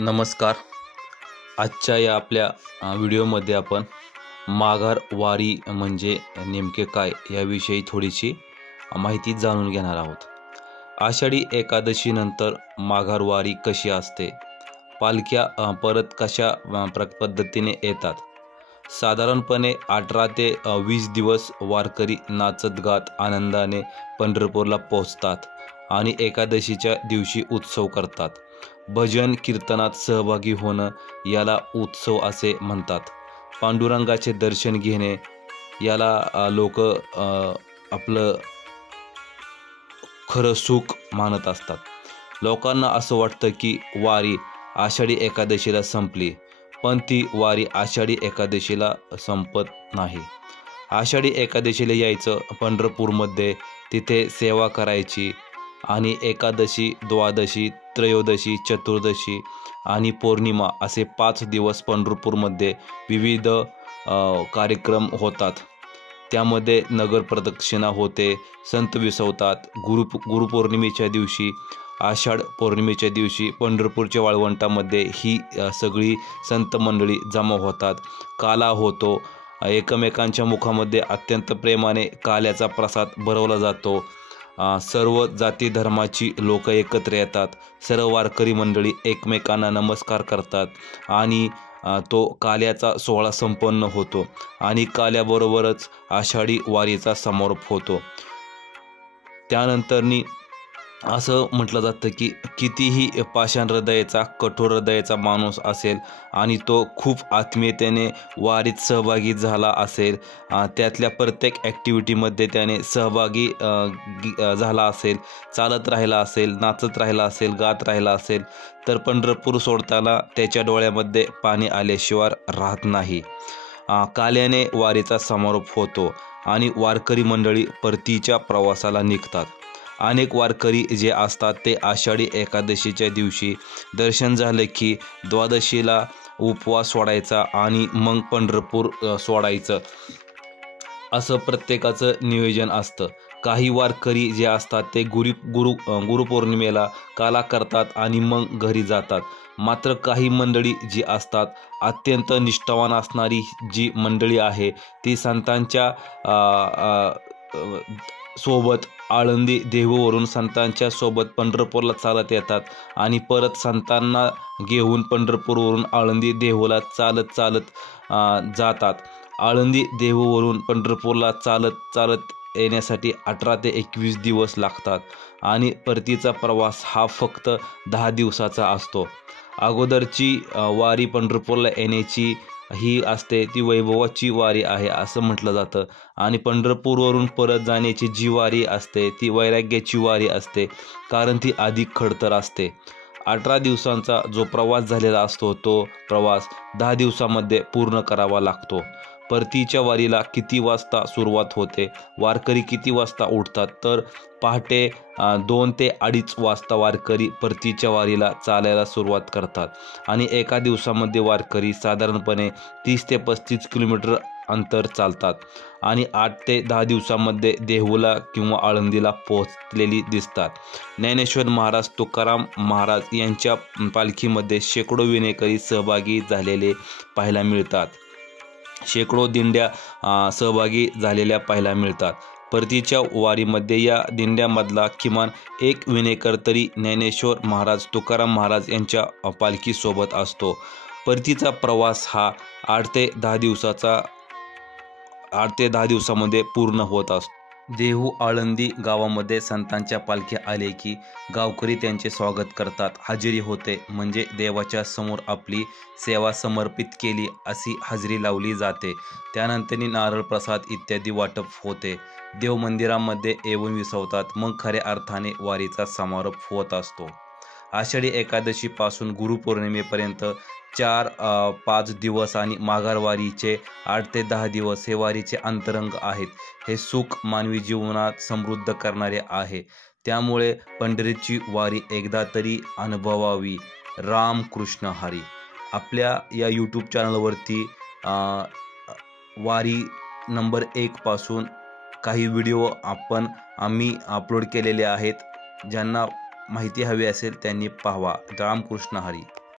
नमस्कार. आजच्या या आपल्या व्हिडिओमध्ये आपण माघार वारी म्हणजे नेमके काय याविषयी थोडीशी माहिती जाणून घेणार आहोत. आषाढी एकादशीनंतर माघार वारी कशी असते, पालख्या परत कशा पद्धतीने येतात. साधारणपणे 18 ते 20 दिवस वारकरी नाचत गात आनंदाने पंढरपूरला पोहोचतात आणि एकादशीच्या दिवशी उत्सव करतात. भजन कीर्तनात सहभागी होणं याला उत्सव असे म्हणतात. पांडुरंगाचे दर्शन घेणे याला लोक आपलं खरं सुख मानत असतात. लोकांना असं वाटतं की वारी आषाढी एकादशीला संपली, पण ती वारी आषाढी एकादशीला संपत नाही. आषाढी एकादशीला यायचं पंढरपूरमध्ये, तिथे सेवा करायची आणि एकादशी, द्वादशी, त्रयोदशी, चतुर्दशी आणि पौर्णिमा असे 5 दिवस पंढरपूरमध्ये विविध कार्यक्रम होतात. त्यामध्ये नगर प्रदक्षिणा होते, संत विसवतात. गुरुपौर्णिमेच्या दिवशी, आषाढ पौर्णिमेच्या दिवशी पंढरपूरच्या वाळवंटामध्ये ही सगळी संत मंडळी जमा होतात. काला होतो. एकमेकांच्या मुखामध्ये अत्यंत प्रेमाने काल्याचा प्रसाद भरवला जातो. सर्व जाती धर्माची लोक एकत्र येतात. सर्व वारकरी मंडळी एकमेकांना नमस्कार करतात आणि तो काल्याचा सोहळा संपन्न होतो आणि काल्याबरोबरच आषाढी वारीचा समारोप होतो. त्यानंतरनी असं म्हटलं जातं की कितीही पाषाण हृदयाचा, कठोर हृदयाचा माणूस असेल आणि तो खूप आत्मीयतेने वारीत सहभागी झाला असेल, त्यातल्या प्रत्येक ॲक्टिव्हिटीमध्ये त्याने सहभागी झाला असेल, चालत राहिला असेल, नाचत राहिला असेल, गात राहिला असेल, तर पंढरपूर सोडताना त्याच्या डोळ्यामध्ये पाणी आल्याशिवाय राहत नाही. काल्याने वारीचा समारोप होतो आणि वारकरी मंडळी परतीच्या प्रवासाला निघतात. अनेक वारकरी जे असतात ते आषाढी एकादशीच्या दिवशी दर्शन झालं की द्वादशीला उपवास सोडायचा आणि मग पंढरपूर सोडायचं, असं प्रत्येकाचं नियोजन असतं. काही वारकरी जे असतात ते गुरुपौर्णिमेला काला करतात आणि मग घरी जातात. मात्र काही मंडळी जी असतात, अत्यंत निष्ठावान असणारी जी मंडळी आहे, ती संतांच्या सोबत आळंदी देहूवरून संतांच्या सोबत पंढरपूरला चालत येतात आणि परत संतांना घेऊन पंढरपूरवरून आळंदी देहूला चालत जातात. आळंदी देहूवरून पंढरपूरला चालत येण्यासाठी 18 ते 21 दिवस लागतात आणि परतीचा प्रवास हा फक्त 10 दिवसाचा असतो. अगोदरची वारी पंढरपूरला येण्याची ही असते ती वैभवाची वारी आहे असं म्हटलं जातं आणि पंढरपूरवरून परत जाण्याची जी वारी असते ती वैराग्याची वारी असते, कारण ती अधिक खडतर असते. 18 दिवसांचा जो प्रवास झालेला असतो तो प्रवास 10 दिवसामध्ये पूर्ण करावा लागतो. परतीच्या वारीला किती वाजता सुरुवात होते, वारकरी किती वाजता उठतात, तर पहाटे 2 ते 2:30 वाजता वारकरी परतीच्या वारीला चालायला सुरुवात करतात आणि एका दिवसामध्ये वारकरी साधारणपणे 30 ते 35 किलोमीटर अंतर चालतात आणि 8 ते 10 दिवसामध्ये देहूला किंवा आळंदीला पोहोचलेली दिसतात. ज्ञानेश्वर महाराज, तुकाराम महाराज यांच्या पालखीमध्ये शेकडो विनेकरी सहभागी झालेले पाहायला मिळतात. शेकडो दिंड्या सहभागी झालेल्या पाहायला मिळतात. परतीच्या वारीमध्ये या दिंड्यामधला किमान एक विनेकर तरी ज्ञानेश्वर महाराज, तुकाराम महाराज यांच्या पालखीसोबत असतो. परतीचा प्रवास हा 8 ते 10 दिवसामध्ये पूर्ण होत असतो. देहू आळंदी गावामध्ये संतांच्या पालख्या आले की गावकरी त्यांचे स्वागत करतात. हजेरी होते, म्हणजे देवाच्या समोर आपली सेवा समर्पित केली अशी हजेरी लावली जाते. त्यानंतर नारळ, प्रसाद इत्यादी वाटप होते. देव मंदिरामध्ये येऊन विसवतात. मग खऱ्या अर्थाने वारीचा समारोप होत असतो. आषाढी एकादशीपासून गुरुपौर्णिमेपर्यंत 4-5 दिवस आणि माघार वारीचे 8 ते 10 दिवस हे वारीचे अंतरंग आहेत. हे सुख मानवी जीवनात समृद्ध करणारे आहे. त्यामुळे पंढरीची वारी एकदा तरी अनुभवावी. राम कृष्ण हरी. आपल्या या यूट्यूब चॅनलवरती वारी नंबर 1 पासून काही व्हिडिओ आम्ही अपलोड केलेले आहेत. ज्यांना माहिती हवी असेल त्यांनी पाहावा. रामकृष्ण हरी.